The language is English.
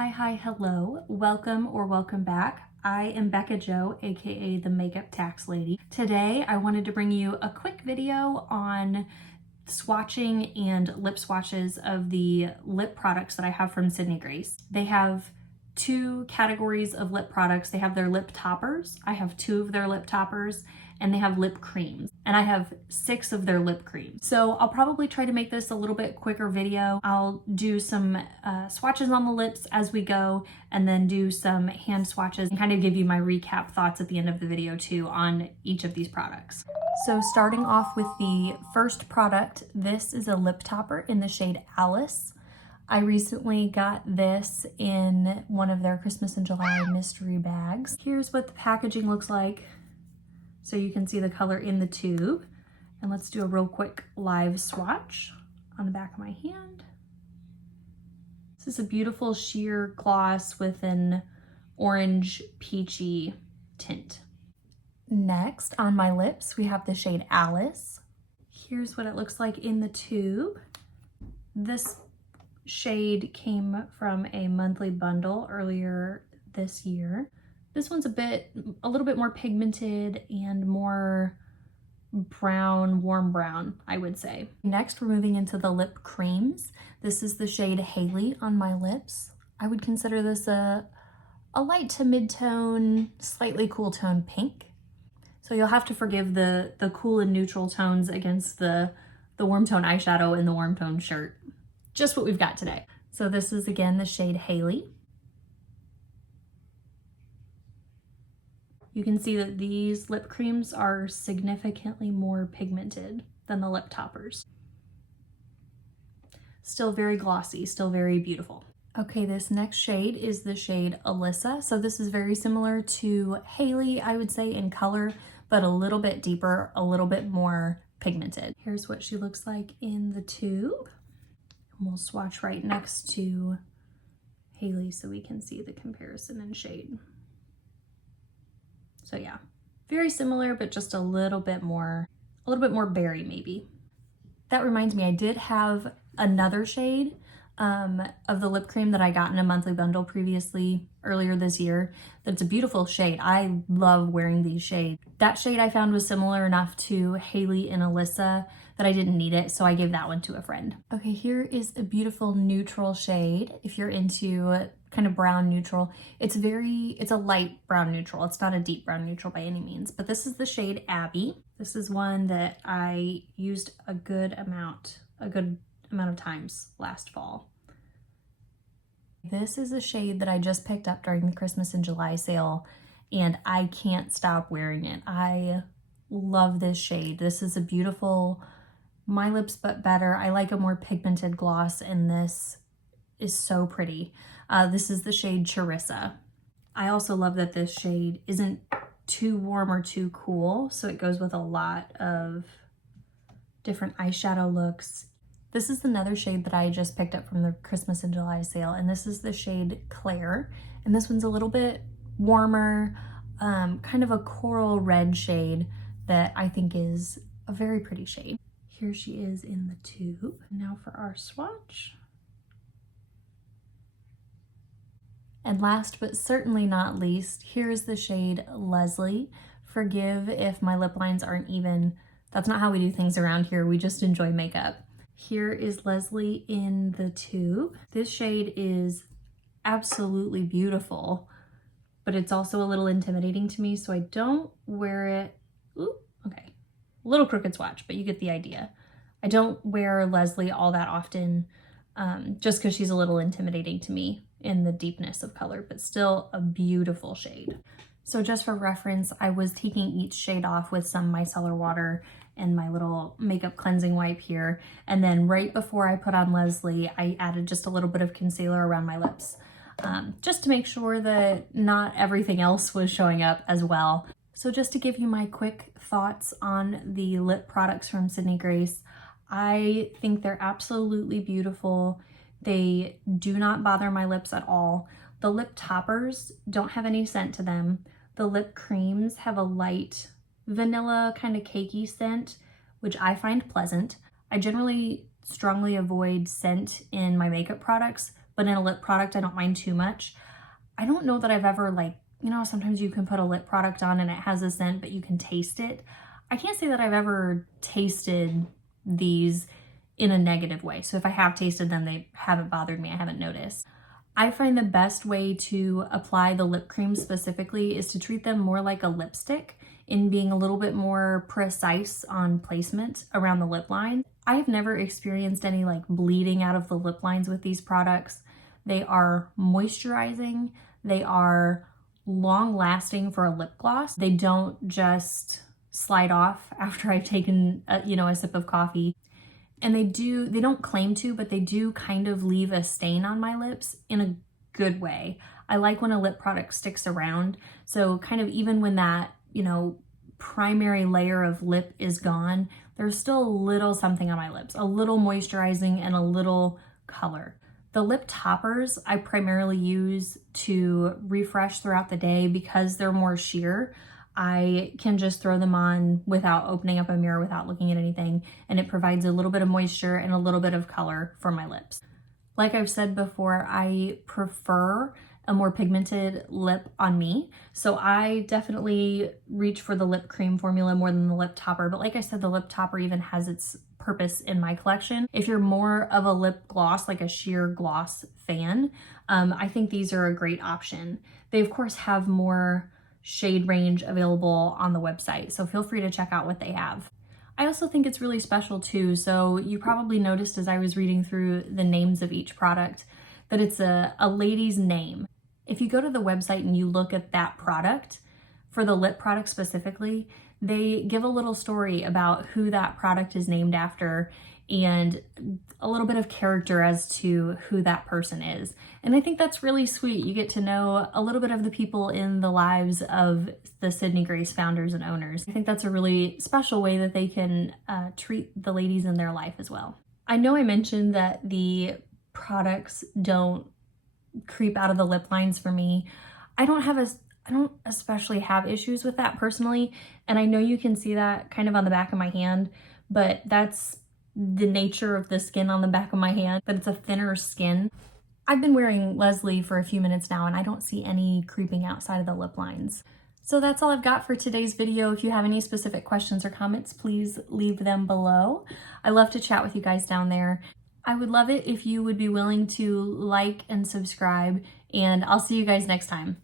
Hi, hello. Welcome or welcome back. I am Bekah Joe, aka the Makeup Tax Lady. Today I wanted to bring you a quick video on swatching and lip swatches of the lip products that I have from Sydney Grace. They have two categories of lip products. They have their lip toppers. I have two of their lip toppers, and they have lip creams, and I have 6 of their lip creams. So I'll probably try to make this a little bit quicker video. I'll do some swatches on the lips as we go, and then do some hand swatches and kind of give you my recap thoughts at the end of the video too on each of these products. So starting off with the first product, this is a lip topper in the shade Alice. I recently got this in one of their Christmas and July mystery bags. Here's what the packaging looks like. So you can see the color in the tube. And let's do a real quick live swatch on the back of my hand. This is a beautiful sheer gloss with an orange peachy tint. Next, on my lips, we have the shade Alice. Here's what it looks like in the tube. This shade came from a monthly bundle earlier this year. This one's a little bit more pigmented and more brown, warm brown, I would say. Next, we're moving into the lip creams. This is the shade Haley on my lips. I would consider this a light to mid-tone, slightly cool tone pink. So you'll have to forgive the cool and neutral tones against the warm tone eyeshadow and the warm tone shirt. Just what we've got today. So this is again the shade Haley. You can see that these lip creams are significantly more pigmented than the lip toppers. Still very glossy, still very beautiful. Okay, this next shade is the shade Alyssa. So this is very similar to Haley, I would say, in color, but a little bit deeper, a little bit more pigmented. Here's what she looks like in the tube. And we'll swatch right next to Haley so we can see the comparison in shade. So yeah, very similar, but just a little bit more berry maybe. That reminds me, I did have another shade of the lip cream that I got in a monthly bundle earlier this year. That's a beautiful shade. I love wearing these shades. That shade I found was similar enough to Haley and Alyssa that I didn't need it, so I gave that one to a friend. Okay, here is a beautiful neutral shade. If you're into kind of brown neutral, it's a light brown neutral. It's not a deep brown neutral by any means, but this is the shade Abby. This is one that I used a good amount of times last fall. This is a shade that I just picked up during the Christmas and July sale, and I can't stop wearing it. I love this shade. This is a beautiful My Lips But Better. I like a more pigmented gloss, and this is so pretty. This is the shade Charissa. I also love that this shade isn't too warm or too cool, so it goes with a lot of different eyeshadow looks. This is another shade that I just picked up from the Christmas and July sale, and this is the shade Claire. And this one's a little bit warmer, kind of a coral red shade that I think is a very pretty shade. Here she is in the tube. Now for our swatch. And last but certainly not least, here's the shade Lesley. Forgive if my lip lines aren't even. That's not how we do things around here. We just enjoy makeup. Here is Lesley in the tube. This shade is absolutely beautiful, but it's also a little intimidating to me, so I don't wear it. Ooh, okay. A little crooked swatch, but you get the idea. I don't wear Lesley all that often, just because she's a little intimidating to me in the deepness of color, but still a beautiful shade. So just for reference, I was taking each shade off with some micellar water and my little makeup cleansing wipe here. And then right before I put on Lesley, I added just a little bit of concealer around my lips, just to make sure that not everything else was showing up as well. So just to give you my quick thoughts on the lip products from Sydney Grace, I think they're absolutely beautiful. They do not bother my lips at all. The lip toppers don't have any scent to them. The lip creams have a light vanilla kind of cakey scent, which I find pleasant. I generally strongly avoid scent in my makeup products, but in a lip product, I don't mind too much. I don't know that I've ever, like, you know, sometimes you can put a lip product on and it has a scent, but you can taste it. I can't say that I've ever tasted these in a negative way. So if I have tasted them, they haven't bothered me. I haven't noticed. I find the best way to apply the lip cream specifically is to treat them more like a lipstick, in being a little bit more precise on placement around the lip line. I have never experienced any like bleeding out of the lip lines with these products. They are moisturizing. They are long lasting for a lip gloss. They don't just slide off after I've taken a sip of coffee. And they don't claim to, but they do kind of leave a stain on my lips in a good way. I like when a lip product sticks around. So kind of even when that, primary layer of lip is gone, there's still a little something on my lips, a little moisturizing and a little color. The lip toppers I primarily use to refresh throughout the day because they're more sheer. I can just throw them on without opening up a mirror, without looking at anything, and it provides a little bit of moisture and a little bit of color for my lips. Like I've said before, I prefer a more pigmented lip on me. So I definitely reach for the lip cream formula more than the lip topper. But like I said, the lip topper even has its purpose in my collection. If you're more of a lip gloss, like a sheer gloss fan, I think these are a great option. They of course have more shade range available on the website, so feel free to check out what they have. I also think it's really special too. So you probably noticed as I was reading through the names of each product that it's a lady's name. If you go to the website and you look at that product, for the lip product specifically, they give a little story about who that product is named after and a little bit of character as to who that person is. And I think that's really sweet. You get to know a little bit of the people in the lives of the Sydney Grace founders and owners. I think that's a really special way that they can treat the ladies in their life as well. I know I mentioned that the products don't creep out of the lip lines for me. I don't especially have issues with that personally, and I know you can see that kind of on the back of my hand, but that's the nature of the skin on the back of my hand, but it's a thinner skin. I've been wearing Lesley for a few minutes now and I don't see any creeping outside of the lip lines. So that's all I've got for today's video. If you have any specific questions or comments, please leave them below. I love to chat with you guys down there. I would love it if you would be willing to like and subscribe, and I'll see you guys next time.